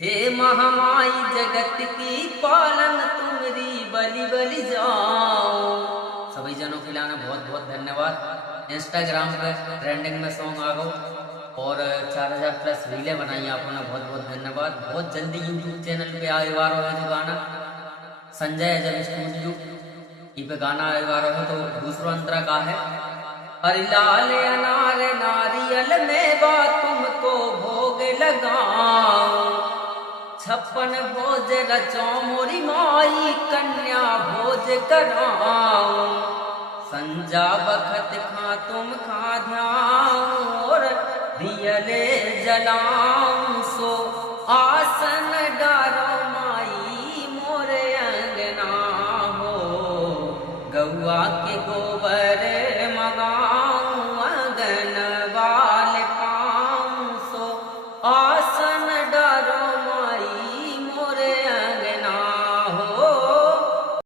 हे महामाई जगत की पालन तुमरी बलि बलि जाओ। सभी जनों के लिए बहुत बहुत धन्यवाद। इंस्टाग्राम पे ट्रेंडिंग में सॉन्ग आ गो और 4000 प्लस रीलें बनाई आपने, बहुत बहुत धन्यवाद। बहुत जल्दी यूट्यूब चैनल पे आए वारो है जो गाना संजय जब स्टूडियो पे गाना आए वारो है, तो दूसरा अंतरा का है हरि लाल अनार नारियल में बात तुमको भोग लगाऊं, 56 भोज रचो मोरी माई कन्या भोज कराऊं, संजा बखत खा तुम खा ध्यान और दियले जलाऊं सो